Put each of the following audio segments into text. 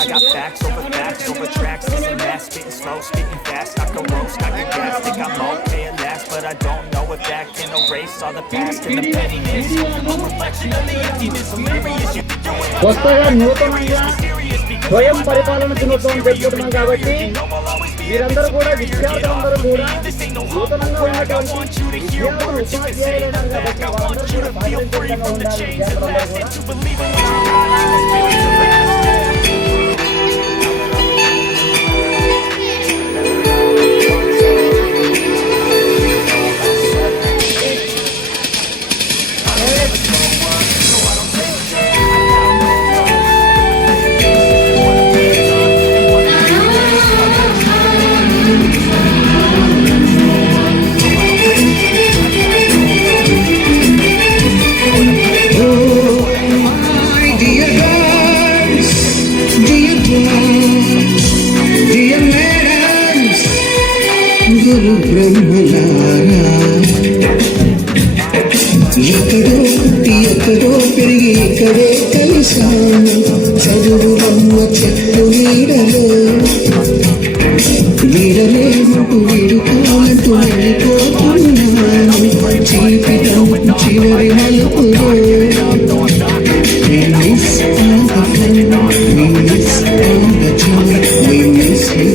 I got facts over tracks, this and that, spitting slow, spitting fast. I can roast, I can gas, think I'm okay at last, but I don't know if that can erase all the past and the pettiness. A reflection of the emptiness, hilarious. You think you're winning, కొత్తగా నూతనంగా స్వయం పరిపాలన దినోత్సవం జరుపుకుంటున్నాం కాబట్టి మీరందరూ కూడా విద్యార్థులందరూ కూడా నూతనంగా ఉన్నటువంటి విద్యార్థులు ఉపాధ్యాయులు కాబట్టి వాళ్ళందరూ కూడా బాధ్యతగా ఉండాలి. విద్యార్థులందరూ కూడా ఎక్కడో పుట్టి ఎక్కడో పెరిగి ఇక్కడే కలిసాను చదువులమ్మ చెట్టు నీడలో నీడలే వీడుకోవాలంటూ వెళ్ళిపోతున్నాను జీవితం చివరి మలుపులో We miss all the fun, we miss all the joy, we miss you.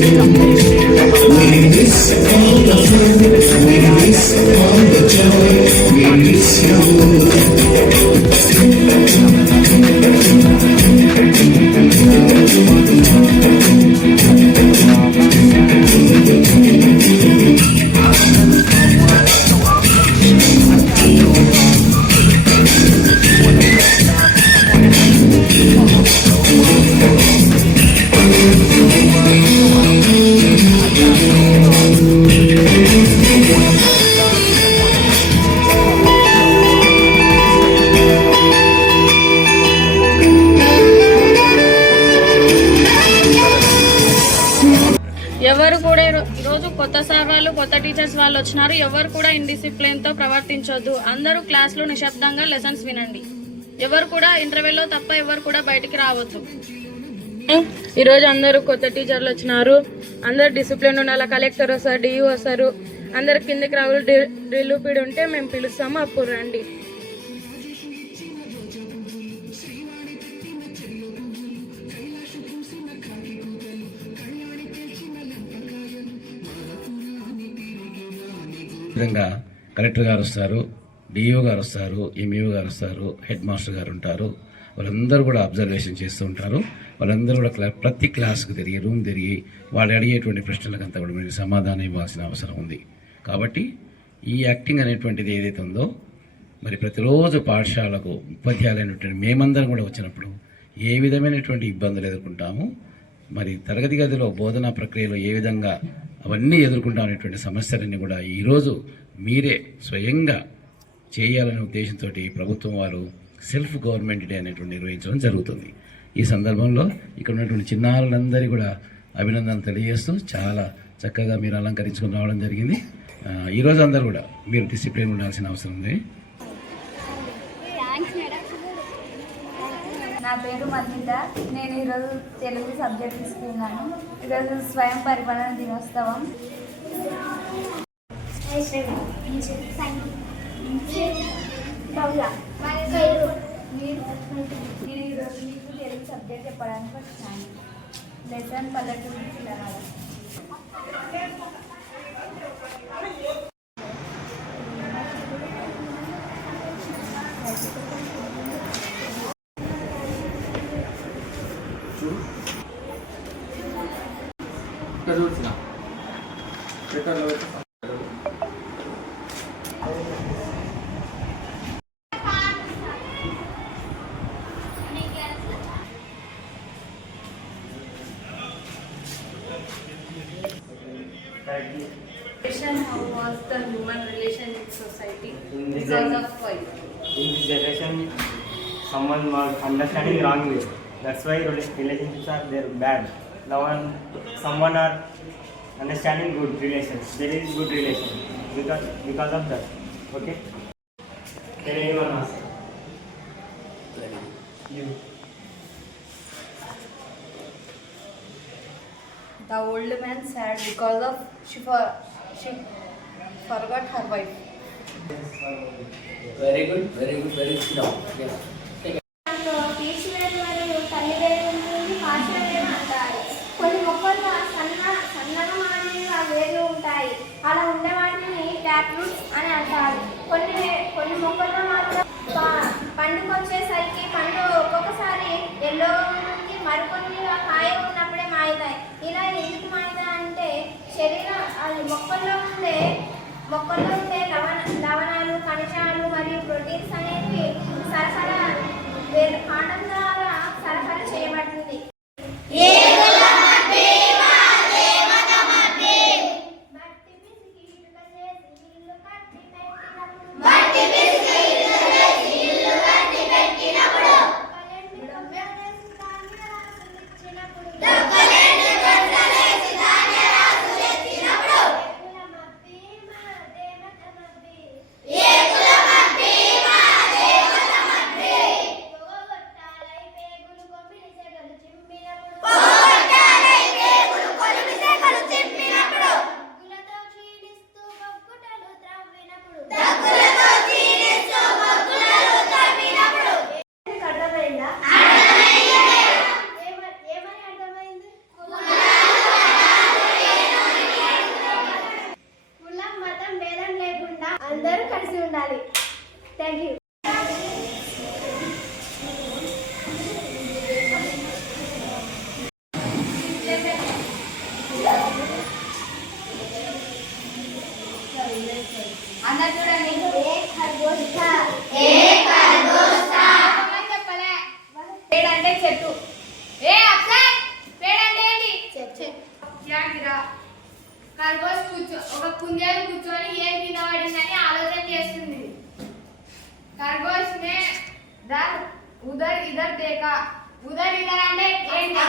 We miss all the fun, we miss all the joy, we miss you. ఎవరు కూడా ఈరోజు కొత్త సార్ వాళ్ళు కొత్త టీచర్స్ వాళ్ళు వచ్చినారు. ఎవరు కూడా ఇండిసిప్లిన్తో ప్రవర్తించొద్దు. అందరూ క్లాస్లో నిశ్శబ్దంగా లెసన్స్ వినండి. ఎవరు కూడా ఇంటర్వెల్లో తప్ప ఎవరు కూడా బయటికి రావద్దు. ఈరోజు అందరూ కొత్త టీచర్లు వచ్చినారు. అందరు డిసిప్లిన్ ఉండాలి. కలెక్టర్ వస్తారు, డిఈ వస్తారు. అందరు కిందకి రావాలి. డ్రిల్ పీరియడ్ ఉంటే మేము పిలుస్తాము, అప్పుడు రండి. విధంగా కలెక్టర్ గారు వస్తారు, డిఈఓ గారు వస్తారు, ఎంఈఓ గారు వస్తారు, హెడ్ మాస్టర్ గారు ఉంటారు. వాళ్ళందరూ కూడా అబ్జర్వేషన్ చేస్తూ ఉంటారు. వాళ్ళందరూ కూడా ప్రతి క్లాస్కి తిరిగి రూమ్ తిరిగి వాళ్ళు అడిగేటువంటి ప్రశ్నలకంతా కూడా మీరు సమాధానం ఇవ్వాల్సిన అవసరం ఉంది. కాబట్టి ఈ యాక్టింగ్ అనేటువంటిది ఏదైతే ఉందో మరి ప్రతిరోజు పాఠశాలకు ఉపాధ్యాయులైనటువంటి మేమందరం కూడా వచ్చినప్పుడు ఏ విధమైనటువంటి ఇబ్బందులు ఎదుర్కొంటాము, మరి తరగతి గదిలో బోధనా ప్రక్రియలో ఏ విధంగా అవన్నీ ఎదుర్కొంటామనేటువంటి సమస్యలన్నీ కూడా ఈరోజు మీరే స్వయంగా చేయాలనే ఉద్దేశంతో ప్రభుత్వం వారు సెల్ఫ్ గవర్నమెంట్ డే అనేటువంటి నిర్వహించడం జరుగుతుంది. ఈ సందర్భంలో ఇక్కడ ఉన్నటువంటి చిన్నారులందరికీ కూడా అభినందనలు తెలియజేస్తూ చాలా చక్కగా మీరు అలంకరించుకుని రావడం జరిగింది. ఈరోజు అందరూ కూడా మీరు డిసిప్లిన్ ఉండాల్సిన అవసరం ఉంది. నా పేరు మన్విత. నేను ఈరోజు తెలుగు సబ్జెక్ట్ తీసుకున్నాను. ఈరోజు స్వయం పరిపాలన దినోత్సవం. నేను ఈరోజు మీకు తెలుగు సబ్జెక్ట్ చెప్పడానికి వచ్చాను. లెసన్ పల్లెటూరు పిల్లలు. How was the human relation in society? In this generation, someone was understanding wrongly. That's why relationships are there bad. Now someone are understanding good relations. There is good relation because of that. Okay. Can anyone ask? You. The old man sad because of she forgot her wife. Very good, very good, very good. Now, yes. పీచు వేరు మరియు తల్లి వేరు ఉంటుంది, పాశ వేరు అంటారు. కొన్ని మొక్కలు సన్నగా మాదిరిగా వేర్లు ఉంటాయి. అలా ఉండే వాటిని ట్యాప్ రూట్స్ అని అంటారు. కొన్ని మొక్కల్లో మాత్రం పండుకొచ్చేసరికి పండు ఒక్కొక్కసారి ఎల్లో ఉంటుంది, మరికొన్ని కాయ ఉన్నప్పుడే మాయతాయి. ఇలా ఎందుకు మాయతాయి అంటే అది మొక్కల్లో ఉండే లవణాలు, ఖనిజాలు మరియు ప్రోటీన్స్ అనేవి సరఫరా కాండం ద్వారా సరఫరా చేయబడుతుంది. అందరూ కలిసి ఉండాలి. Thank you. అందరూ చూడండి. చెప్పలే పేడ అంటే చెట్టు. పేడ అంటే ఏంటి? చెట్టు. ఖర్గోష్ ఒక కుందేలు కూర్చొని ఏం కింద పడిందని ఆలోచన చేస్తుంది. ఖర్గోష్ నే దర్ ఉదర్ ఇదర్ దేకా. ఉదర్ ఇదర్ అంటే ఏంటి?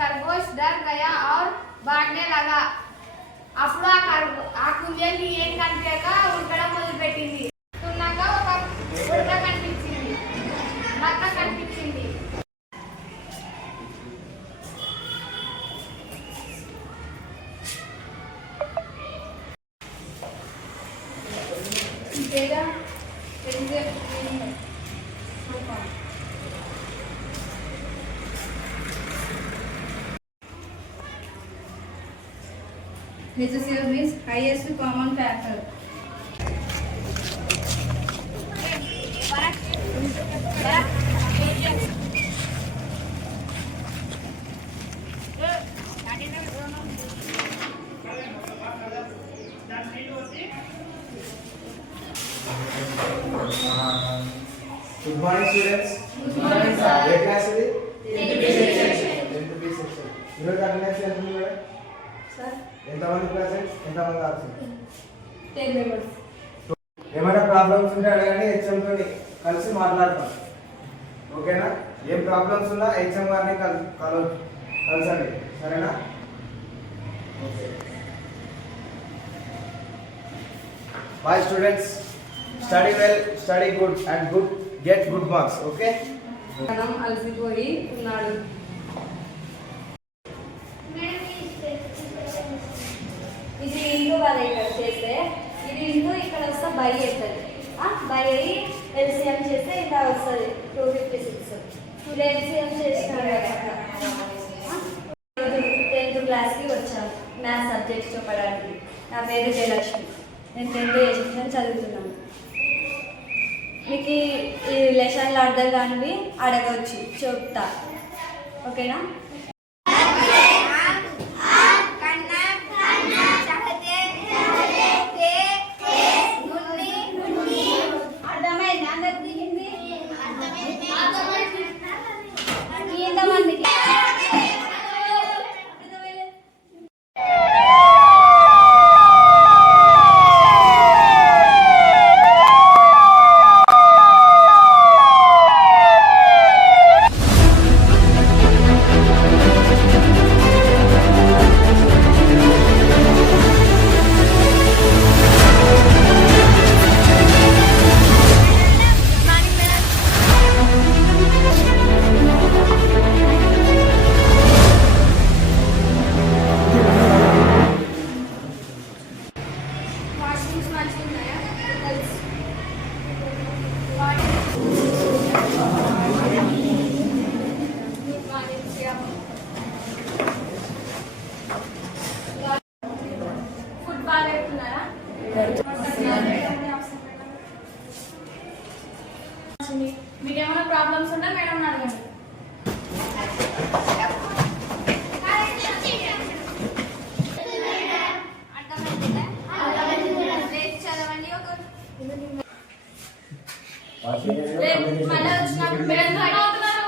ఖర్గోష్ డర్ గయా ఔర్ భాగ్నే లగా. అప్పుడు ఆ కుందేలు ఏం కనిపించక ఉడకడం మొదలుపెట్టింది. ఉన్నాక ఒక ఉడక కనిపించింది, నక్క కనిపించింది. HCl means highest common factor. Good morning, students. Good morning, sir. What class is it? 10th B section. You know the attendance ఎంత ఉంది మేడం? సార్ ఎంతమంది ప్రెసెంట్, ఎంతమంది ఆబ్సెంట్? 10 members. ఏమైనా ప్రాబ్లమ్స్ ఉంటే అడగండి, హెచ్ఎం తోని కలిసి మాట్లాడతాం. ఓకేనా? ఏం ప్రాబ్లమ్స్ ఉన్నా హెచ్ఎం గారిని కలసండి. సరేనా? Okay. Bye students. Study well, study good and get good marks. Okay? మనం అలసిపోయి ఉన్నాడు. ఇది ఇంటూ వాళ్ళు ఇక్కడ చేస్తే ఇది ఇంటూ ఇక్కడ వస్తే బై అవుతుంది. బై అయ్యి ఎల్సిఎం చేస్తే ఇలా వస్తుంది 256. ఇది ఎల్సిఎం చేసినాడు కదా. 10th క్లాస్కి వచ్చాను మ్యాథ్స్ సబ్జెక్ట్ చెప్పడానికి. నా పేరు జయలక్ష్మి. నేను 10th ఎడ్యుకేషన్ చదువుతున్నాను. మీకు ఈ రిలేషన్లు అర్థం కానివి అడగవచ్చు, చెప్తా. ఓకేనా? అర్థమైంది అందరికి? ఎంతమందికి? ఇంకేమైనా ప్రాబ్లమ్స్ ఉంటే మేడం అడగండి. మళ్ళీ వచ్చినప్పుడు మీరు ఎందుకు అవుతున్నారు?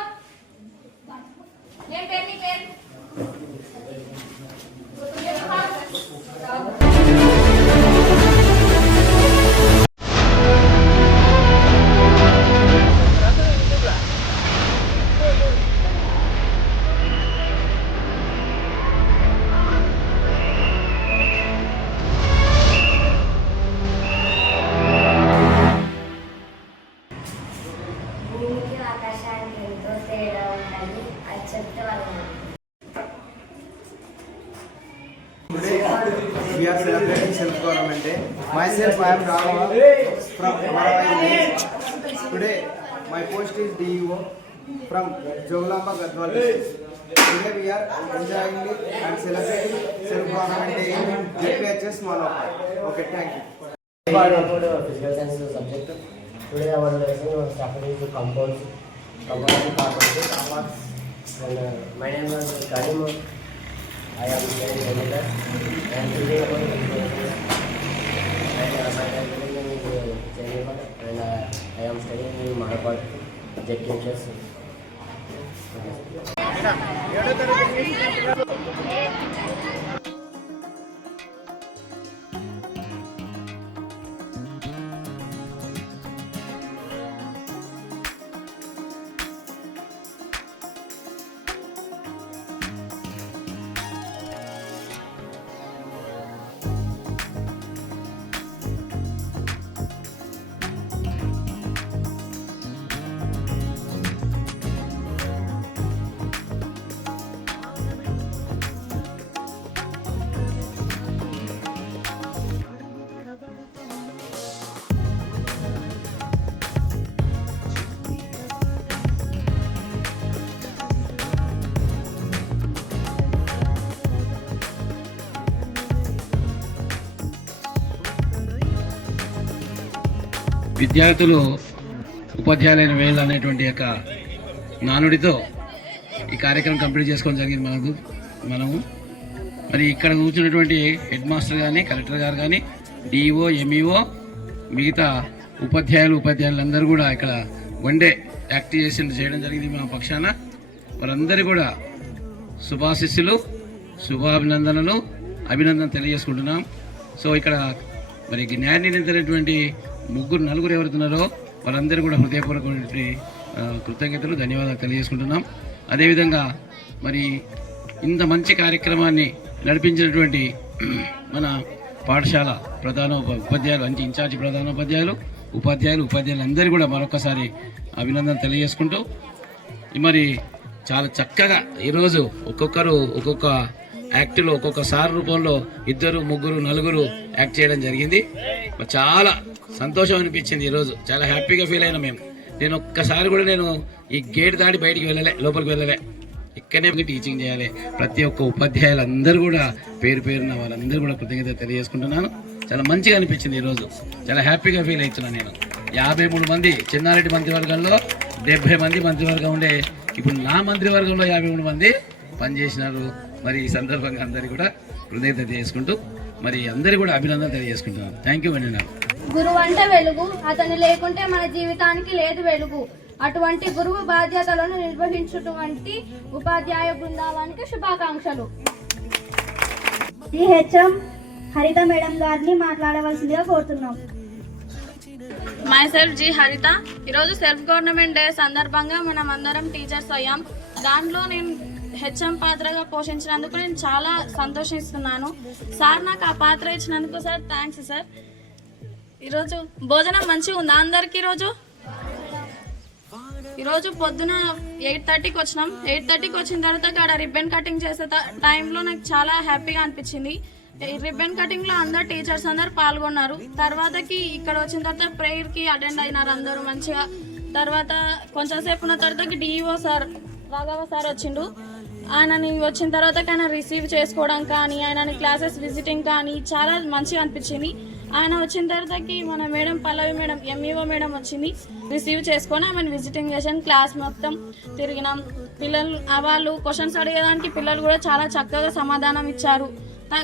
నేను పేరు నీ పేరు భూమికి ఆకాశానికి ఎంతో తేడా ఉంటుంది, అది చెప్తే వాళ్ళు We are celebrating self-government day. Myself, I am Raghav from Amaravai village. Today, my post is DEO from Joglamba Gadwal. Today we are enjoying it and celebrating self-government day in JPHS Manohar. Okay, thank you. Physical science subject. Today our lesson was started to compounds and my name is Karim. I am studying Canada and today about and my name is Jennifer and I am studying in Malapad JPHS. విద్యార్థులు ఉపాధ్యాయులైన వేళ్ళు అనేటువంటి యొక్క నానుడితో ఈ కార్యక్రమం complete చేసుకోవడం జరిగింది మనము మరి ఇక్కడ కూర్చున్నటువంటి హెడ్ మాస్టర్ కానీ కలెక్టర్ గారు కానీ డిఈఓ ఎంఈఓ మిగతా ఉపాధ్యాయులందరూ కూడా ఇక్కడ వన్ డే యాక్టివేషన్ చేయడం జరిగింది మా పక్షాన. వారందరూ కూడా శుభాశిస్సులు శుభాభినందనలు అభినందన తెలియజేసుకుంటున్నాం. సో ఇక్కడ మరి న్యాయ నిరంతరమైనటువంటి నలుగురు ఎవరుతున్నారో వాళ్ళందరూ కూడా హృదయపూర్వకమైనటువంటి కృతజ్ఞతలు ధన్యవాదాలు తెలియజేసుకుంటున్నాం. అదేవిధంగా మరి ఇంత మంచి కార్యక్రమాన్ని నడిపించినటువంటి మన పాఠశాల ఉపాధ్యాయులు ఇన్ఛార్జి ఉపాధ్యాయులందరూ కూడా మరొకసారి అభినందన తెలియజేసుకుంటూ మరి చాలా చక్కగా ఈరోజు ఒక్కొక్కరు ఒక్కొక్క యాక్ట్లో ఒక్కొక్క సార్ రూపంలో 2, 3, 4 యాక్ట్ చేయడం జరిగింది. చాలా సంతోషం అనిపించింది. ఈరోజు చాలా హ్యాపీగా ఫీల్ అయినా నేను ఒక్కసారి కూడా నేను ఈ గేట్ దాటి బయటికి లోపలికి వెళ్ళలే. ఇక్కడనే టీచింగ్ చేయాలి. ప్రతి ఒక్క ఉపాధ్యాయులందరూ కూడా పేరున వాళ్ళందరూ కూడా కృతజ్ఞత తెలియజేసుకుంటున్నాను. చాలా మంచిగా అనిపించింది. ఈరోజు చాలా హ్యాపీగా ఫీల్ అవుతున్నాను. నేను 53 మంది చిన్నారెడ్డి మంత్రివర్గంలో 70 మంది మంత్రివర్గం ఉండే, ఇప్పుడు నా మంత్రివర్గంలో 53 మంది పనిచేసినారు. మరి ఈ సందర్భంగా అందరికీ కూడా కృతజ్ఞత చేసుకుంటూ మరి అందరికీ కూడా అభినందన తెలియజేసుకుంటున్నాను. థ్యాంక్ యూ అండి. గురువు అంటే వెలుగు, అతను లేకుంటే మన జీవితానికి లేదు వెలుగు. అటువంటి గురువు బాధ్యతలను నిర్వహించుటువంటి ఉపాధ్యాయ బృందానికి శుభాకాంక్షలు. హెచ్ఎం హరిత మేడం గారిని మాట్లాడవలసిందిగా కోరుతున్నాం. మై సెల్ఫ్ జి హరిత. ఈరోజు సెల్ఫ్ గవర్నమెంట్ డే సందర్భంగా మనం అందరం టీచర్స్ అయ్యాం. దాంట్లో నేను హెచ్ఎం పాత్రగా పోషించినందుకు నేను చాలా సంతోషిస్తున్నాను. సార్ నాకు ఆ పాత్ర ఇచ్చినందుకు సార్ థ్యాంక్స్ సార్. ఈరోజు భోజనం మంచిగా ఉందా అందరికి? ఈరోజు పొద్దున 8:30కి వచ్చినాం. 8:30కి వచ్చిన తర్వాత అక్కడ రిబ్బన్ కటింగ్ చేసే టైంలో నాకు చాలా హ్యాపీగా అనిపించింది. రిబ్బన్ కటింగ్లో అందరు టీచర్స్ అందరు పాల్గొన్నారు. తర్వాతకి ఇక్కడ వచ్చిన తర్వాత ప్రేయర్కి అటెండ్ అయినారు అందరూ మంచిగా. తర్వాత కొంచెంసేపు ఉన్న తర్వాతకి డిఈఓ సార్ రాఘవ సార్ వచ్చిండు. ఆయనని వచ్చిన తర్వాత ఆయన రిసీవ్ చేసుకోవడం కానీ ఆయనని క్లాసెస్ విజిటింగ్ కానీ చాలా మంచిగా అనిపించింది. ఆయన వచ్చిన తర్వాతకి మన మేడం పల్లవి మేడం ఎంఈఓ మేడం వచ్చింది. రిసీవ్ చేసుకొని ఆమెను విజిటింగ్ చేసాను. క్లాస్ మొత్తం తిరిగినాం. పిల్లలు వాళ్ళు క్వశ్చన్స్ అడిగేదానికి పిల్లలు కూడా చాలా చక్కగా సమాధానం ఇచ్చారు.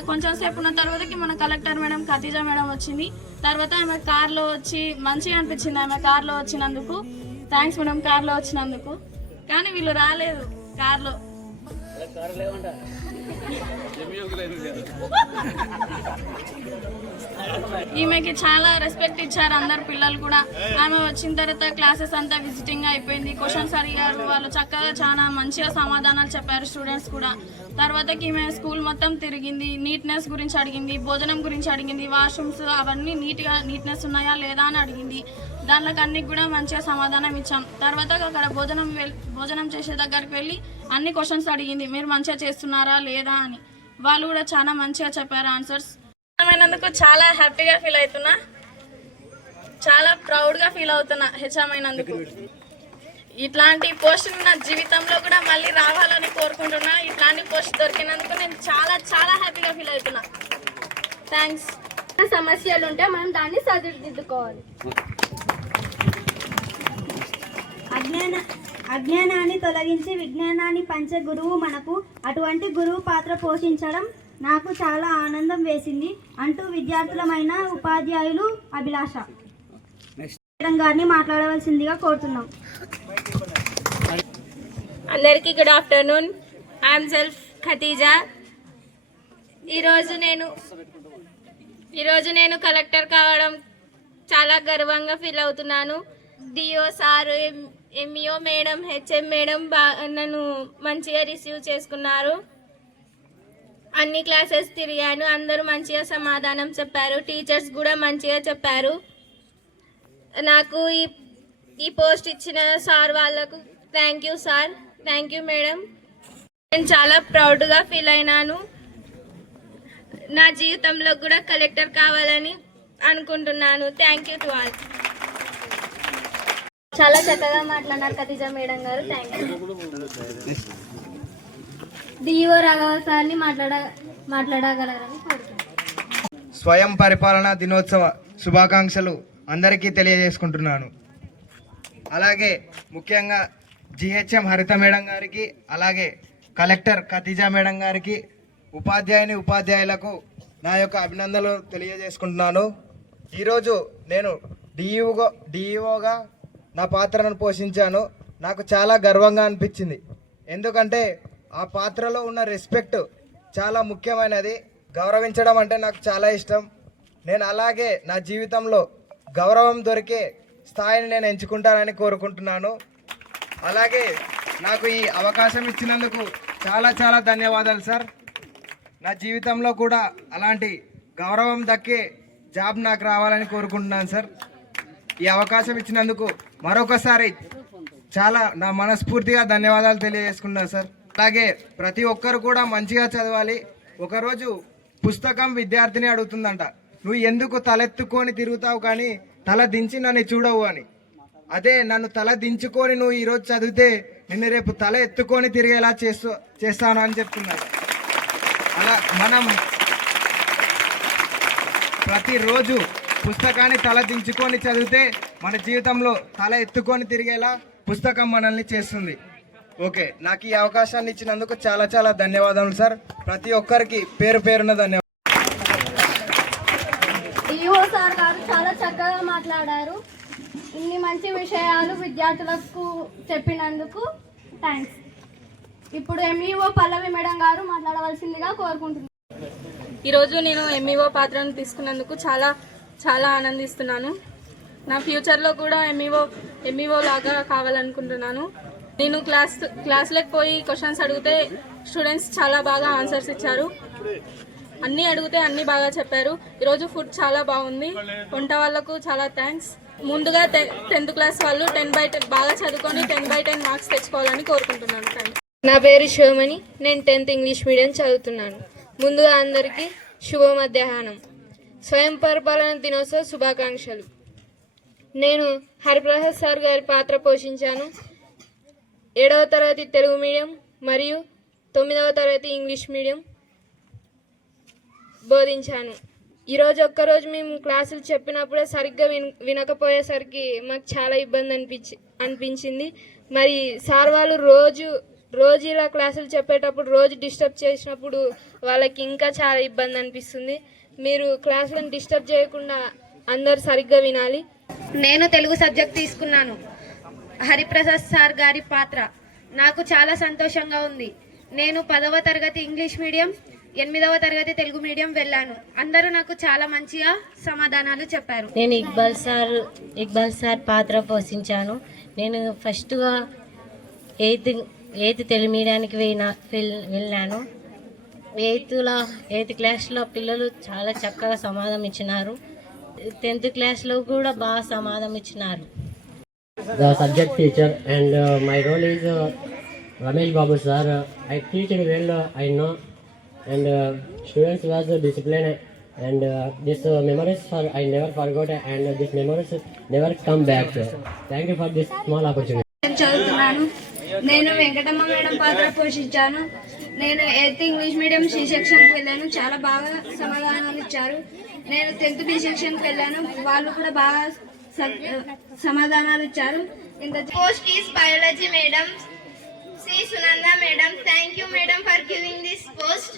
కొంచెం సేపు ఉన్న తర్వాతకి మన కలెక్టర్ మేడం ఖతీజా మేడం వచ్చింది. తర్వాత ఆమె కార్లో వచ్చి మంచిగా అనిపించింది. ఆమె కార్లో వచ్చినందుకు థ్యాంక్స్ మేడం, కార్లో వచ్చినందుకు. కానీ వీళ్ళు రాలేదు కార్లో. ఈమెకి చాలా రెస్పెక్ట్ ఇచ్చారు అందరు పిల్లలు కూడా. ఆమె వచ్చిన తర్వాత క్లాసెస్ అంతా విజిటింగ్ అయిపోయింది. క్వశ్చన్స్ అడిగారు, వాళ్ళు చక్కగా చాలా మంచిగా సమాధానాలు చెప్పారు స్టూడెంట్స్ కూడా. తర్వాతకి ఈమె స్కూల్ మొత్తం తిరిగింది. నీట్నెస్ గురించి అడిగింది, భోజనం గురించి అడిగింది, వాష్రూమ్స్ అవన్నీ నీట్నెస్ ఉన్నాయా లేదా అని అడిగింది. దాంట్లోకి అన్నికి కూడా మంచిగా సమాధానం ఇచ్చాం. తర్వాత అక్కడ భోజనం చేసే దగ్గరికి వెళ్ళి అన్ని క్వశ్చన్స్ అడిగింది, మీరు మంచిగా చేస్తున్నారా లేదా అని. వాళ్ళు కూడా చాలా మంచిగా చెప్పారు ఆన్సర్స్. అయినందుకు చాలా హ్యాపీగా ఫీల్ అవుతున్నా, చాలా ప్రౌడ్గా ఫీల్ అవుతున్నా హెచ్ఎం అయినందుకు. ఇట్లాంటి పోస్ట్ నా జీవితంలో కూడా మళ్ళీ రావాలని కోరుకుంటున్నా. ఇట్లాంటి పోస్ట్ దొరికినందుకు నేను చాలా చాలా హ్యాపీగా ఫీల్ అవుతున్నా. థ్యాంక్స్. సమస్యలు ఉంటే మనం దాన్ని సరిదిద్దుకోవాలి. అజ్ఞానాన్ని తొలగించి విజ్ఞానాన్ని పంచే గురువు మనకు. అటువంటి గురువు పాత్ర పోషించడం నాకు చాలా ఆనందం వేసింది అంటూ విద్యార్థులమైన ఉపాధ్యాయులు అభిలాష మేడం గారిని మాట్లాడవలసిందిగా కోరుతున్నాం. అందరికీ good afternoon. I'm self Khatija. ఈరోజు నేను కలెక్టర్ కావడం చాలా గర్వంగా ఫీల్ అవుతున్నాను. DO sir, MEO madam, HM madam నన్ను మంచిగా రిసీవ్ చేసుకున్నారు. అన్ని క్లాసెస్ తిరిగాను, అందరూ మంచిగా సమాధానం చెప్పారు. టీచర్స్ కూడా మంచిగా చెప్పారు. నాకు ఈ పోస్ట్ ఇచ్చిన సార్ వాళ్ళకు thank you sir, thank you madam. నేను చాలా ప్రౌడ్గా ఫీల్ అయినాను. నా జీవితంలో కూడా కలెక్టర్ కావాలని అనుకుంటున్నాను. Thank you to all. చాలా చక్కగా మాట్లాడారు ఖతీజా మేడం గారు. Thank you. డిఓ రాఘవ సార్ని మాట్లాడగలరని కోరుతున్నాను. స్వయం పరిపాలన దినోత్సవ శుభాకాంక్షలు అందరికీ తెలియజేసుకుంటున్నాను. అలాగే ముఖ్యంగా జిహెచ్ఎం హరిత మేడం గారికి, అలాగే కలెక్టర్ ఖతీజా మేడం గారికి, ఉపాధ్యాయులకు నా యొక్క అభినందనలు తెలియజేసుకుంటున్నాను. ఈరోజు నేను డిఈఓగా నా పాత్రను పోషించాను. నాకు చాలా గర్వంగా అనిపించింది. ఎందుకంటే ఆ పాత్రలో ఉన్న రెస్పెక్ట్ చాలా ముఖ్యమైనది. గౌరవించడం అంటే నాకు చాలా ఇష్టం. నేను అలాగే నా జీవితంలో గౌరవం దొరికే స్థాయిని నేను ఎంచుకుంటానని కోరుకుంటున్నాను. అలాగే నాకు ఈ అవకాశం ఇచ్చినందుకు చాలా చాలా ధన్యవాదాలు సార్. నా జీవితంలో కూడా అలాంటి గౌరవం దక్కే జాబ్ నాకు రావాలని కోరుకుంటున్నాను సార్. ఈ అవకాశం ఇచ్చినందుకు మరొకసారి చాలా నా మనస్ఫూర్తిగా ధన్యవాదాలు తెలియజేసుకున్నాను సార్. అలాగే ప్రతి ఒక్కరు కూడా మంచిగా చదవాలి. ఒకరోజు పుస్తకం విద్యార్థిని అడుగుతుందంట, నువ్వు ఎందుకు తలెత్తుకొని తిరుగుతావు కానీ తల దించి నన్ను చూడవు అని. అదే నన్ను తల దించుకొని నువ్వు ఈరోజు చదివితే నిన్ను రేపు తల ఎత్తుకొని తిరిగేలా చేస్తాను అని చెప్తున్నాడు. అలా మనం ప్రతిరోజు పుస్తకాన్ని తల దించుకొని చదివితే మన జీవితంలో తల ఎత్తుకొని తిరిగేలా పుస్తకం మనల్ని చేస్తుంది. ఓకే, నాకు ఈ అవకాశాన్ని ఇచ్చినందుకు చాలా చాలా ధన్యవాదాలు సార్. ప్రతి ఒక్కరికి పేరు పేరున ధన్యవాదాలు. డిఓ సార్ గారు చాలా చక్కగా మాట్లాడారు. ఇన్ని మంచి విషయాలు విద్యార్థులకు చెప్పినందుకు థ్యాంక్స్. ఇప్పుడు ఎంఈఓ పల్లవి మేడం గారు మాట్లాడవలసిందిగా కోరుకుంటున్నాను. ఈరోజు నేను ఎంఈఓ పాత్రను తీసుకున్నందుకు చాలా చాలా ఆనందిస్తున్నాను. నా ఫ్యూచర్లో కూడా ఎంఈఓ లాగా కావాలనుకుంటున్నాను. నేను క్లాస్లోకి పోయి క్వశ్చన్స్ అడిగితే స్టూడెంట్స్ చాలా బాగా ఆన్సర్స్ ఇచ్చారు. అన్నీ అడిగితే అన్నీ బాగా చెప్పారు. ఈరోజు ఫుడ్ చాలా బాగుంది. వంట వాళ్ళకు చాలా థ్యాంక్స్. ముందుగా 10th క్లాస్ వాళ్ళు 10/10 బాగా చదువుకొని 10/10 మార్క్స్ తెచ్చుకోవాలని కోరుకుంటున్నాను. థ్యాంక్స్. నా పేరు శివమణి. నేను 10th ఇంగ్లీష్ మీడియం చదువుతున్నాను. ముందుగా అందరికీ శుభ మధ్యాహ్నం. స్వయం పరిపాలన దినోత్సవ శుభాకాంక్షలు. నేను హరిప్రసాద్ సార్ గారి పాత్ర పోషించాను. 7వ తరగతి తెలుగు మీడియం మరియు 9వ తరగతి ఇంగ్లీష్ మీడియం బోధించాను. ఈరోజు ఒక్కరోజు మేము క్లాసులు చెప్పినప్పుడే సరిగ్గా వినకపోయేసరికి మాకు చాలా ఇబ్బంది అనిపించింది. మరి సార్ వాళ్ళు రోజు ఇలా క్లాసులు చెప్పేటప్పుడు రోజు డిస్టర్బ్ చేసినప్పుడు వాళ్ళకి ఇంకా చాలా ఇబ్బంది అనిపిస్తుంది. మీరు క్లాసులను డిస్టర్బ్ చేయకుండా అందరు సరిగ్గా వినాలి. నేను తెలుగు సబ్జెక్ట్ తీసుకున్నాను. హరిప్రసాద్ సార్ గారి పాత్ర నాకు చాలా సంతోషంగా ఉంది. నేను 10వ తరగతి ఇంగ్లీష్ మీడియం, 8వ తరగతి తెలుగు మీడియం వెళ్ళాను. అందరూ నాకు చాలా మంచిగా సమాధానాలు చెప్పారు. నేను ఇక్బాల్ సార్ పాత్ర పోషించాను. నేను ఫస్ట్గా ఎయిత్ తెలుగు మీడియానికి వెళ్ళాను. ఎయిత్ క్లాస్లో పిల్లలు చాలా చక్కగా సమాధానం ఇచ్చినారు. 10th క్లాస్లో కూడా బాగా సమాధానం ఇచ్చినారు. The subject teacher and my role is Ramesh Babu sir. I teach well, I know, and students was disciplined, and this memories I never forgot, and this memories never come back. Thank you for this small opportunity. చదువుతున్నాను. నేను Venkatamma madam పాత్ర పోషించాను. నేను 8th English medium C సెక్షన్కి వెళ్ళాను. చాలా బాగా సమాధానాలు ఇచ్చారు. నేను 10th బి సెక్షన్కి వెళ్ళాను. వాళ్ళు కూడా బాగా సమాధానాలు ఇచ్చారు. Post is biology madam, C. Sunanda madam. Thank you madam for giving this post.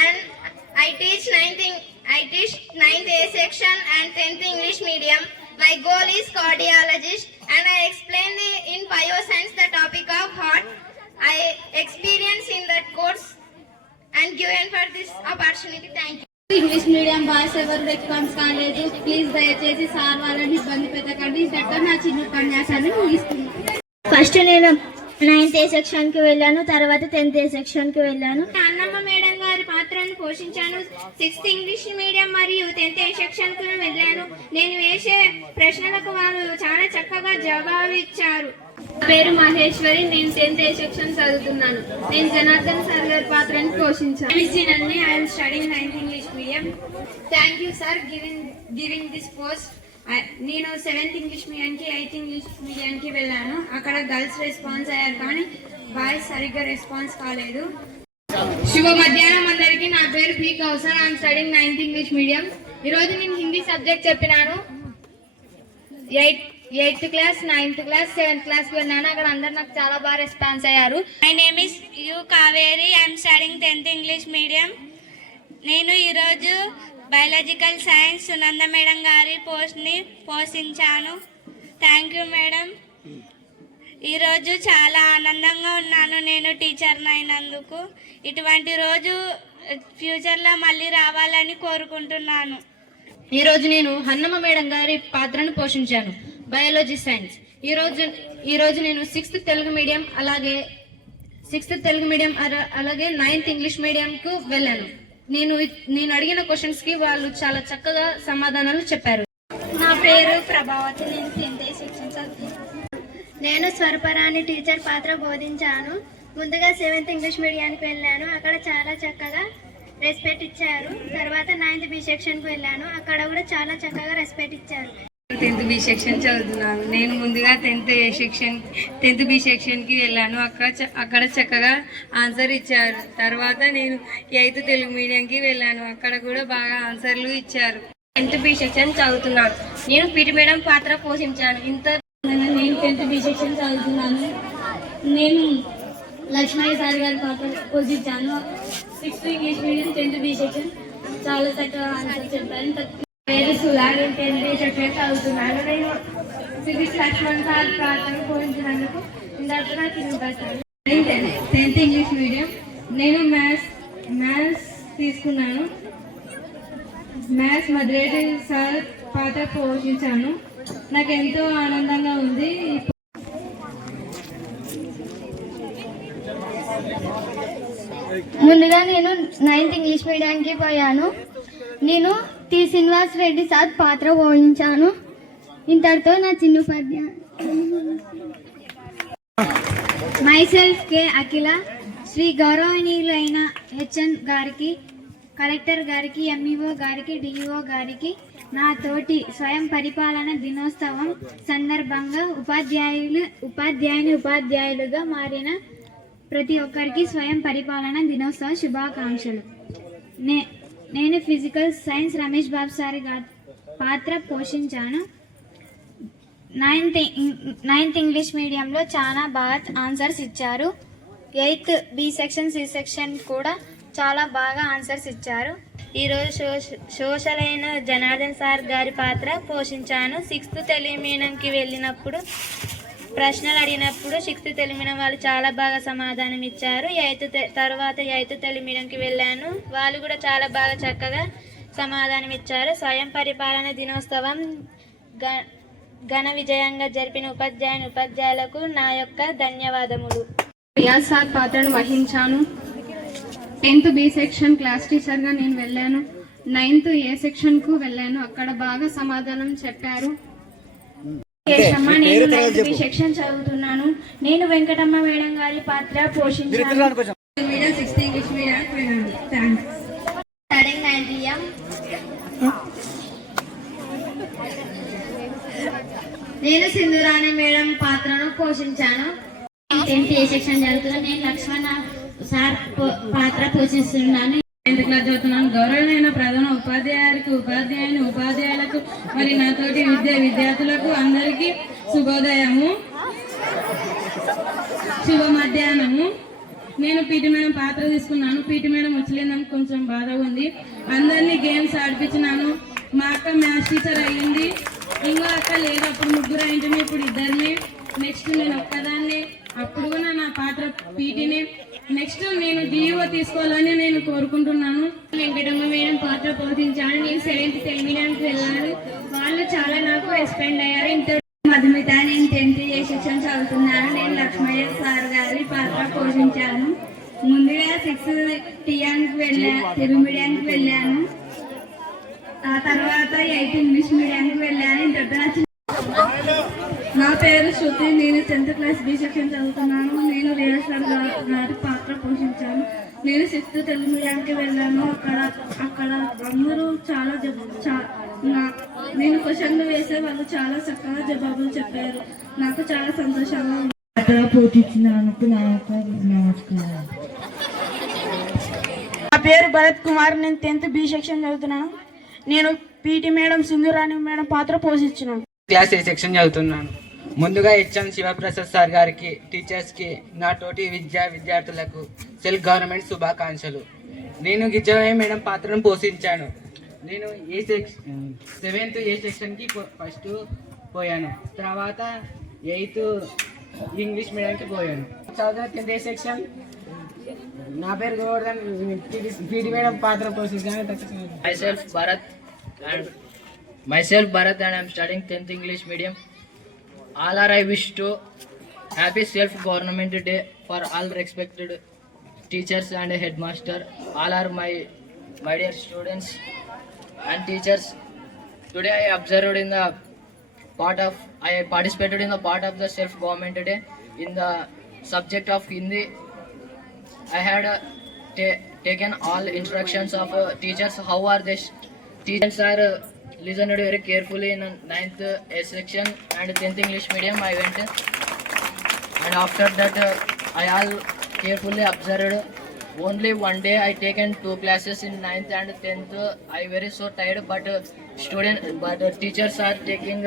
And I teach 9th A section and 10th English medium. My goal is cardiologist, and I explained in bioscience the topic of heart. I experience in that course and given for this opportunity. Thank you. English medium boys ఎవరు response కాలేదు. Please దయచేసి sir వాళ్ళని ఇబ్బంది పెట్టకండి. ఇంతటితో నా చిన్న ఉపన్యాసాన్ని ముగిస్తున్నాను. ఫస్ట్ నేను 9th A సెక్షన్కి వెళ్ళాను. తర్వాత 10th A సెక్షన్కి వెళ్ళాను. అన్నమ్మ మేడం గారి పాత్రను పోషించాను. 6th ఇంగ్లీష్ మీడియం మరియు 10th A సెక్షన్కు వెళ్ళాను. నేను వేసే ప్రశ్నలకు వాళ్ళు చాలా చక్కగా జవాబు ఇచ్చారు. పేరు మహేశ్వరి. నేను 10th A సెక్షన్ చదువుతున్నాను. నేను జనార్దన్ సార్ గారి పాత్రను పోషించాను. I'm studying 9th English medium. Thank you sir giving this post. నేను 7th ఇంగ్లీష్ మీడియంకి 8th ఇంగ్లీష్ మీడియంకి వెళ్ళాను. అక్కడ గర్ల్స్ రెస్పాన్స్ అయ్యారు, కానీ బాయ్స్ సరిగ్గా రెస్పాన్స్ కాలేదు. శుభ మధ్యాహ్నం అందరికీ. నా పేరు P Kausar. I'm studying 9th English medium. ఈరోజు నేను హిందీ సబ్జెక్ట్ చెప్పినాను. 8th class, 9th class, 7th క్లాస్కి వెళ్ళాను. అక్కడ అందరు నాకు చాలా బాగా రెస్పాన్స్ అయ్యారు. My name is you Kaveri. I'm studying 10th English medium. నేను ఈరోజు బయాలజికల్ సైన్స్ సునంద మేడం గారి పోస్ట్ని పోషించాను. Thank you madam. ఈరోజు చాలా ఆనందంగా ఉన్నాను నేను టీచర్ని అయినందుకు. ఇటువంటి రోజు ఫ్యూచర్లో మళ్ళీ రావాలని కోరుకుంటున్నాను. ఈరోజు నేను హన్నమ్మ మేడం గారి పాత్రను పోషించాను, బయాలజీ సైన్స్. ఈరోజు నేను 6th తెలుగు మీడియం అలాగే 9th ఇంగ్లీష్ మీడియంకు వెళ్ళాను. నేను అడిగిన క్వశ్చన్స్కి వాళ్ళు చాలా చక్కగా సమాధానాలు చెప్పారు. నా పేరు ప్రభావతి. నేను 10th A సెక్షన్ చదువుతున్నాను. నేను స్వరపరాని టీచర్ పాత్ర బోధించాను. ముందుగా 7th ఇంగ్లీష్ మీడియానికి వెళ్ళాను. అక్కడ చాలా చక్కగా రెస్పెక్ట్ ఇచ్చారు. తర్వాత 9th బి సెక్షన్కి వెళ్ళాను. అక్కడ కూడా చాలా చక్కగా రెస్పెక్ట్ ఇచ్చారు. 10th బి సెక్షన్ చదువుతున్నాను. నేను ముందుగా 10th బి సెక్షన్కి వెళ్ళాను. అక్కడ చక్కగా ఆన్సర్ ఇచ్చారు. తర్వాత నేను 8th తెలుగు మీడియంకి వెళ్ళాను. అక్కడ కూడా బాగా ఆన్సర్లు ఇచ్చారు. 10th బి సెక్షన్ చదువుతున్నాను. నేను పీటీ మేడం పాత్ర పోషించాను. నేను 10th బి సెక్షన్ చదువుతున్నాను. నేను లక్ష్మయ్య సార్ గారి పాత్ర పోషించాను. 6th English medium 10th B section చాలా చక్కగా ఆన్సర్ చెప్పాను. పేరు సుధా. నేను 10th A సెక్షన్ చదువుతున్నాను. నేను సివిక్స్ లక్ష్మణ్ సార్ పాత్రను పోషించినందుకు ఇంతటితో నాకు ఇంపాస్తాను. 10th English medium. నేను మ్యాథ్స్ తీసుకున్నాను. మ్యాథ్స్ మద్రేటి సార్ పాత్ర పోషించాను. నాకు ఎంతో ఆనందంగా ఉంది. ముందుగా నేను 9th ఇంగ్లీష్ మీడియానికి పోయాను. నేను టి శ్రీనివాస్ రెడ్డి సార్ పాత్ర పోయించాను. ఇంతటితో నా చిన్న ఉపాధ్యాయ మైసెల్ఫ్ కే అఖిల. శ్రీ గౌరవనీయులైన హెచ్ఎన్ గారికి, కలెక్టర్ గారికి, ఎంఈఓ గారికి, డిఈఓ గారికి నా తోటి స్వయం పరిపాలన దినోత్సవం సందర్భంగా ఉపాధ్యాయులుగా మారిన ప్రతి ఒక్కరికి స్వయం పరిపాలన దినోత్సవ శుభాకాంక్షలు. నేను physical science Ramesh Babu sir గారి పాత్ర పోషించాను. నైన్త్ ఇంగ్లీష్ మీడియంలో చాలా బాగా ఆన్సర్స్ ఇచ్చారు. 8th B section C section కూడా చాలా బాగా ఆన్సర్స్ ఇచ్చారు. ఈరోజు సోషల్ అయిన జనార్దన్ సార్ గారి పాత్ర పోషించాను. 6th తెలుగు మీడియంకి వెళ్ళినప్పుడు ప్రశ్నలు అడిగినప్పుడు 6th తెలుగు మీడియం వాళ్ళు చాలా బాగా సమాధానం ఇచ్చారు. తర్వాత 8th తెలుగు మీడియంకి వెళ్ళాను. వాళ్ళు కూడా చాలా బాగా చక్కగా సమాధానం ఇచ్చారు. స్వయం పరిపాలన దినోత్సవం ఘన విజయంగా జరిపిన ఉపాధ్యాయులకు నా యొక్క ధన్యవాదములు. రియాజ్ సార్ పాత్రను వహించాను. 10th బి సెక్షన్ క్లాస్ టీచర్గా నేను వెళ్ళాను. 9th ఏ సెక్షన్కు వెళ్ళాను. అక్కడ బాగా సమాధానం చెప్పారు. నేను 9th బి సెక్షన్ చదువుతున్నాను. నేను వెంకటమ్మ మేడం గారి పాత్ర పోషించాను. 6th ఇంగ్లీష్ మీడియానికి వెళ్ళాను. థ్యాంక్స్. Studying 9th EM. నేను సింధురాణి మేడం పాత్రను పోషించాను. 10th ఏ సెక్షన్ చదువుతున్నాను. నేను లక్ష్మణ సార్ పాత్ర పోషిస్తున్నాను. 10th క్లాస్ చదువుతున్నాను. గౌరవమైన ప్రధాన ఉపాధ్యాయులకు మరి నాతోటి విద్యార్థులకు అందరికీ శుభోదయము, శుభ మధ్యాహ్నము. నేను పీటీ మేడం పాత్ర తీసుకున్నాను. పీటీ మేడం వచ్చలేదని కొంచెం బాధగా ఉంది. అందరినీ గేమ్స్ ఆడిపించినాను. మా అక్క మ్యాథ్స్ టీచర్ అయ్యింది. ఇంకో అక్క లేదు. అప్పుడు 3 అయింటిమి, ఇప్పుడు 2. నెక్స్ట్ నేను ఒక్కదాన్ని. అప్పుడు కూడా నా పాత్ర పీటీని. నెక్స్ట్ నేను డిఓ తీసుకోవాలని నేను కోరుకుంటున్నాను. వెంకటమ్మ మేడం పాత్ర పోషించాను. నేను 7th తెలుగు మీడియంకి వెళ్ళాను. వాళ్ళు చాలా నాకు రెస్పాండ్ అయ్యారు. ఇంత మధుమిత, నేను 10th ఏ సెక్షన్ చదువుతున్నాను. నేను లక్ష్మయ్య సార్ గారి పాత్ర పోషించాను. ముందుగా 6th టీఎన్కి తెలుగు మీడియానికి వెళ్ళాను. ఆ తర్వాత 8th ఇంగ్లీష్ మీడియానికి వెళ్ళాను. ఇంత నా పేరు శృతి. నేను 10th క్లాస్ బి సెక్షన్ చదువుతున్నాను. నేను రియాజ్ సార్ గారి పాత్ర పోషించాను. నేను 6th తెలుగు మీడియానికి వెళ్ళాను. అక్కడ అందరూ చాలా నేను క్వశ్చన్లు వేసే వాళ్ళు చాలా చక్కగా జవాబులు చెప్పారు. నాకు చాలా సంతోషంగా ఉంది. పోషించినందుకు నాకు నమస్కారం. నా పేరు భరత్ కుమార్. నేను 10th బి సెక్షన్ చదువుతున్నాను. నేను పీటీ మేడం సింధురాణి మేడం పాత్ర పోషించినాను. క్లాస్ ఏ సెక్షన్ చదువుతున్నాను. ముందుగా హెచ్ఎం శివప్రసాద్ సార్ గారికి, టీచర్స్కి, నా తోటి విద్యార్థులకు సెల్ఫ్ గవర్నమెంట్ శుభాకాంక్షలు. నేను గిజ్జవయ్య మేడం పాత్రను పోషించాను. నేను 7th ఏ సెక్షన్కి ఫస్ట్ పోయాను. తర్వాత 8th ఇంగ్లీష్ మీడియంకి పోయాను. చదువుతున్న 10th ఏ సెక్షన్. నా పేరు గోవర్ధన్. పీటీ మేడం పాత్ర పోషించాను. Myself Bharat and I am studying 10th English medium. All are I wish to happy self-government day for all respected teachers and headmaster. All are my dear students and teachers. Today I participated in the part of the self-government day in the subject of Hindi. I had taken all instructions of teachers. How are they? Teachers are listened very carefully in 9th A section and 10th English medium I went, and after that I all carefully observed. Only one day I taken 2 classes in 9th and 10th. I very so tired, but teachers are taking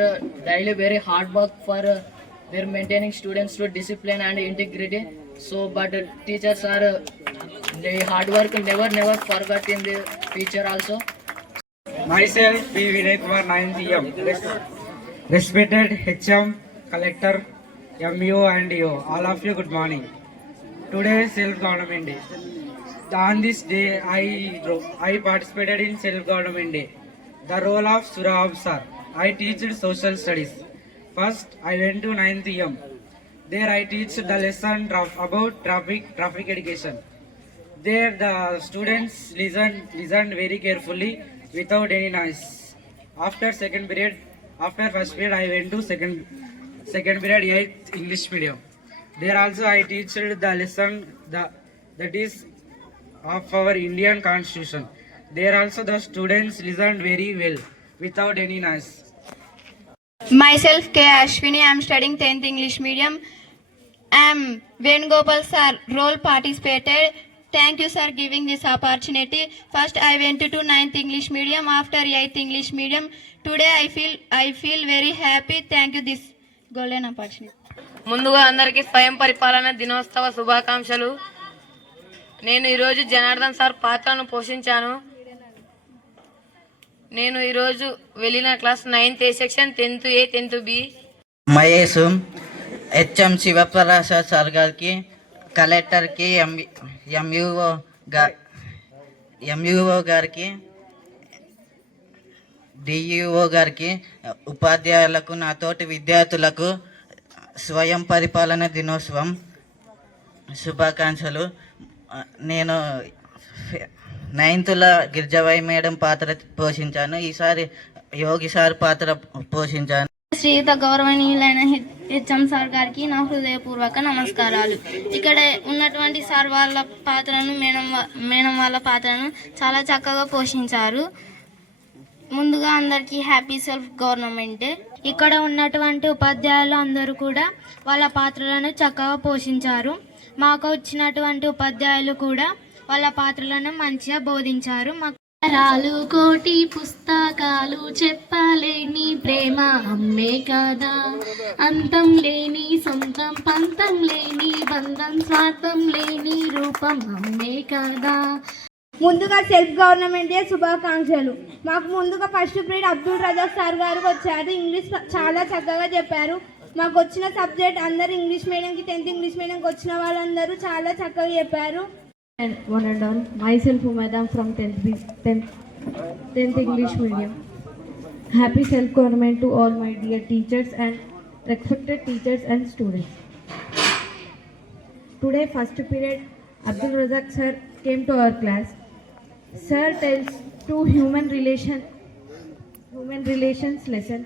daily very hard work for they're maintaining students to discipline and integrity. So but teachers are the hard work never forgot in the future also. Myself P. Vinay Kumar, 9th EM. Respected HM, Collector, MU and EO, all of you good morning. Today is Self-Government Day. On this day I participated in Self-Government Day. The role of Surab sir. I teached social studies. First I went to 9th EM. There I teach the lesson about traffic education. There the students listened very carefully without any noise. After first period I went to second period 8th English medium. There also I teach the lesson that is of our Indian Constitution. There also the students listened very well without any noise. Myself K. Ashwini. I am studying 10th English medium. I am Venugopal sir role participated Thank you, sir, giving this opportunity. First, I went to 9th English medium. After 8th English medium, today I feel very happy. Thank you this golden opportunity. ముందుగా అందరికీ స్వయం పరిపాలన దినోత్సవ శుభాకాంక్షలు. నేను ఈరోజు Janardhan sir పాత్రను పోషించాను. నేను ఈరోజు వెళ్ళిన class 9th A section, 10th A, 10th B. Mahesh HM Shivaprasad sir గారికి, కలెక్టర్కి, ఎంయూఓ గారికి, డిఈఓ గారికి, ఉపాధ్యాయులకు, నాతోటి విద్యార్థులకు స్వయం పరిపాలన దినోత్సవం శుభాకాంక్షలు. నేను 9th గిరిజాబాయి మేడం పాత్ర పోషించాను. ఈసారి యోగి సార్ పాత్ర పోషించాను. శ్రీయుత గౌరవనీయులైన హెచ్ఎం సార్ గారికి నా హృదయపూర్వక నమస్కారాలు. ఇక్కడ ఉన్నటువంటి సార్ వాళ్ళ పాత్రను, మేడం వాళ్ళ పాత్రను చాలా చక్కగా పోషించారు. ముందుగా అందరికీ హ్యాపీ సెల్ఫ్ గవర్నమెంట్ డే. ఇక్కడ ఉన్నటువంటి ఉపాధ్యాయులు అందరూ కూడా వాళ్ళ పాత్రలను చక్కగా పోషించారు. మాకు వచ్చినటువంటి ఉపాధ్యాయులు కూడా వాళ్ళ పాత్రలను మంచిగా బోధించారు. రాలు కోటి పుస్తకాలు చెప్పలేని ప్రేమ అమ్మే కదా, అంతం లేని సొంతం పంతం లేని బంధం స్వార్థం లేని రూపం అమ్మే కదా. ముందుగా సెల్ఫ్ గవర్నమెంట్ డే శుభాకాంక్షలు. మాకు ముందుగా first period Abdul Razak sir గారు వచ్చారు. ఇంగ్లీష్ చాలా చక్కగా చెప్పారు. మాకు వచ్చిన సబ్జెక్ట్ అందరు ఇంగ్లీష్ మీడియంకి, 10th ఇంగ్లీష్ మీడియంకి వచ్చిన వాళ్ళందరూ చాలా చక్కగా చెప్పారు. And one and all, myself Umaydam from 10th English medium. Happy self-government to all my dear teachers and respected teachers and students. Today first period Abdul Razak sir came to our class. Sir tells two human relations lesson.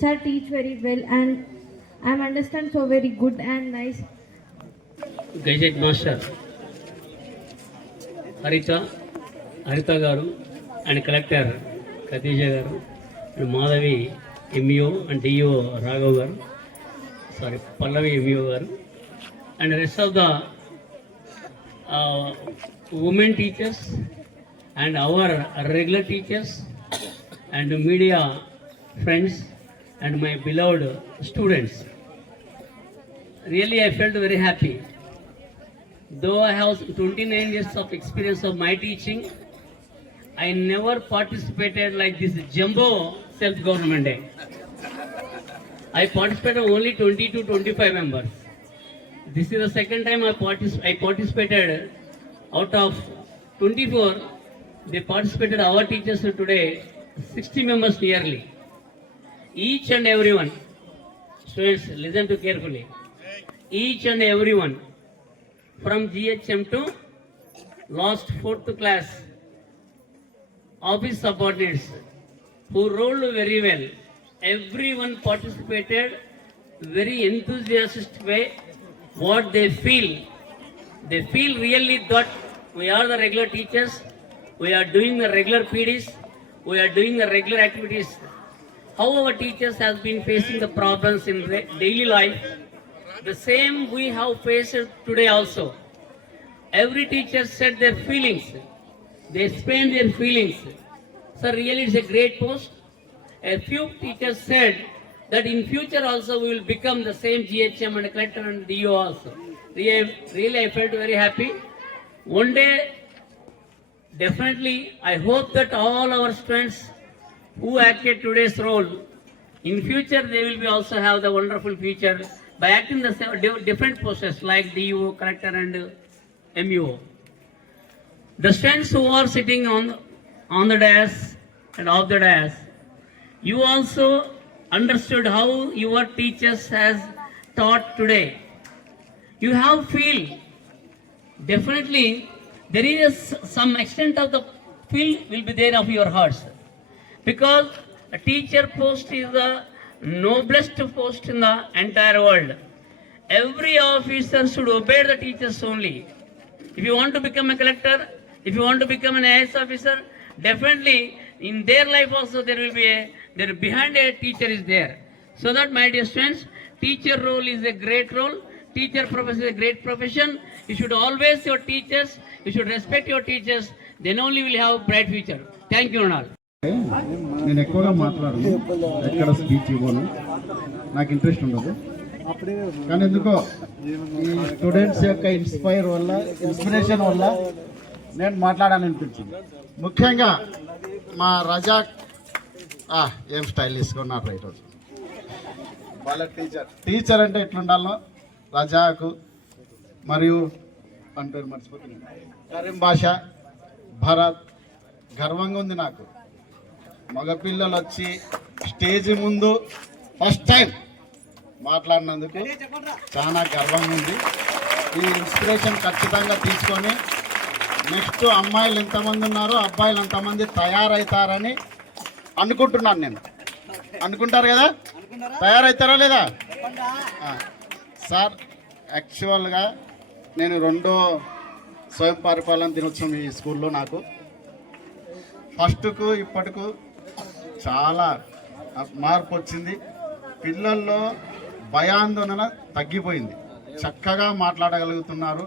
Sir teach very well and I am understand so very good and nice. Gadget master హరిత గారు and collector Khadija గారు and Madhavi MEO and DEO Raghav గారు, పల్లవి MEO గారు and rest of the women teachers and hour regular teachers and media friends and my beloved students. Really I felt very happy. Though I have 29 years of experience of my teaching, I never participated like this jumbo self-government day. I participated only 20 to 25 members. This is the second time I participated out of 24. They participated, our teachers today, 60 members nearly. Each and everyone, students listen to carefully, each and everyone from GHM to last 4th class, office subordinates who rolled very well. Everyone participated very enthusiastic way. What they feel really that we are the regular teachers, we are doing the regular PDs, we are doing the regular activities. How our teachers have been facing the problems in daily life, the same we have faced today also. Every teacher said their feelings. They explained their feelings. So really it's a great post. A few teachers said that in future also we will become the same GHM and collector and DO also. Really I felt very happy. One day, definitely I hope that all our students who acted today's role, in future they will be also have the wonderful future by acting the different posts like DO, collector and MUO. The students who are sitting on the dais and off the dais, you also understood how your teachers has taught today. You have feel, definitely there is some extent of the feel will be there of your hearts, because a teacher post is the noblest post in the entire world. Every officer should obey the teachers only. If you want to become a collector, if you want to become an IAS officer, definitely in their life also there will be behind a teacher is there. So that, my dear students, teacher role is a great role. teacher profession is a great profession. You should always your teachers, you should respect your teachers, then only will have bright future. Thank you, Ronald. నేను ఎక్కువగా మాట్లాడను, ఎక్కడ speech ఇవ్వను, నాకు interest ఉండదు. కానీ ఎందుకో ఈ స్టూడెంట్స్ యొక్క ఇన్స్పిరేషన్ వల్ల నేను మాట్లాడాలనిపించింది. ముఖ్యంగా మా రజాక్ ఏం స్టైల్ తీసుకున్నారు ఈరోజు. వాళ్ళ టీచర్ అంటే ఎట్లుండాలో రజాకు మరియు అని పేరు మర్చిపోతుంది, కరీం భాష, భరత్, గర్వంగా ఉంది నాకు. మగపిల్లలు వచ్చి స్టేజ్ ముందు ఫస్ట్ టైం మాట్లాడినందుకు చాలా గర్వంగా ఉంది. ఈ ఇన్స్పిరేషన్ ఖచ్చితంగా తీసుకొని నెక్స్ట్ అమ్మాయిలు ఎంతమంది ఉన్నారో అబ్బాయిలు అంతమంది తయారవుతారని అనుకుంటున్నాను నేను. అనుకుంటారు కదా, తయారవుతారా లేదా సార్? యాక్చువల్గా నేను 2వ స్వయం పరిపాలన దినోత్సవం ఈ స్కూల్లో నాకు ఫస్ట్కు ఇప్పటికు చాలా మార్పు వచ్చింది. పిల్లల్లో భయాందోళన తగ్గిపోయింది, చక్కగా మాట్లాడగలుగుతున్నారు.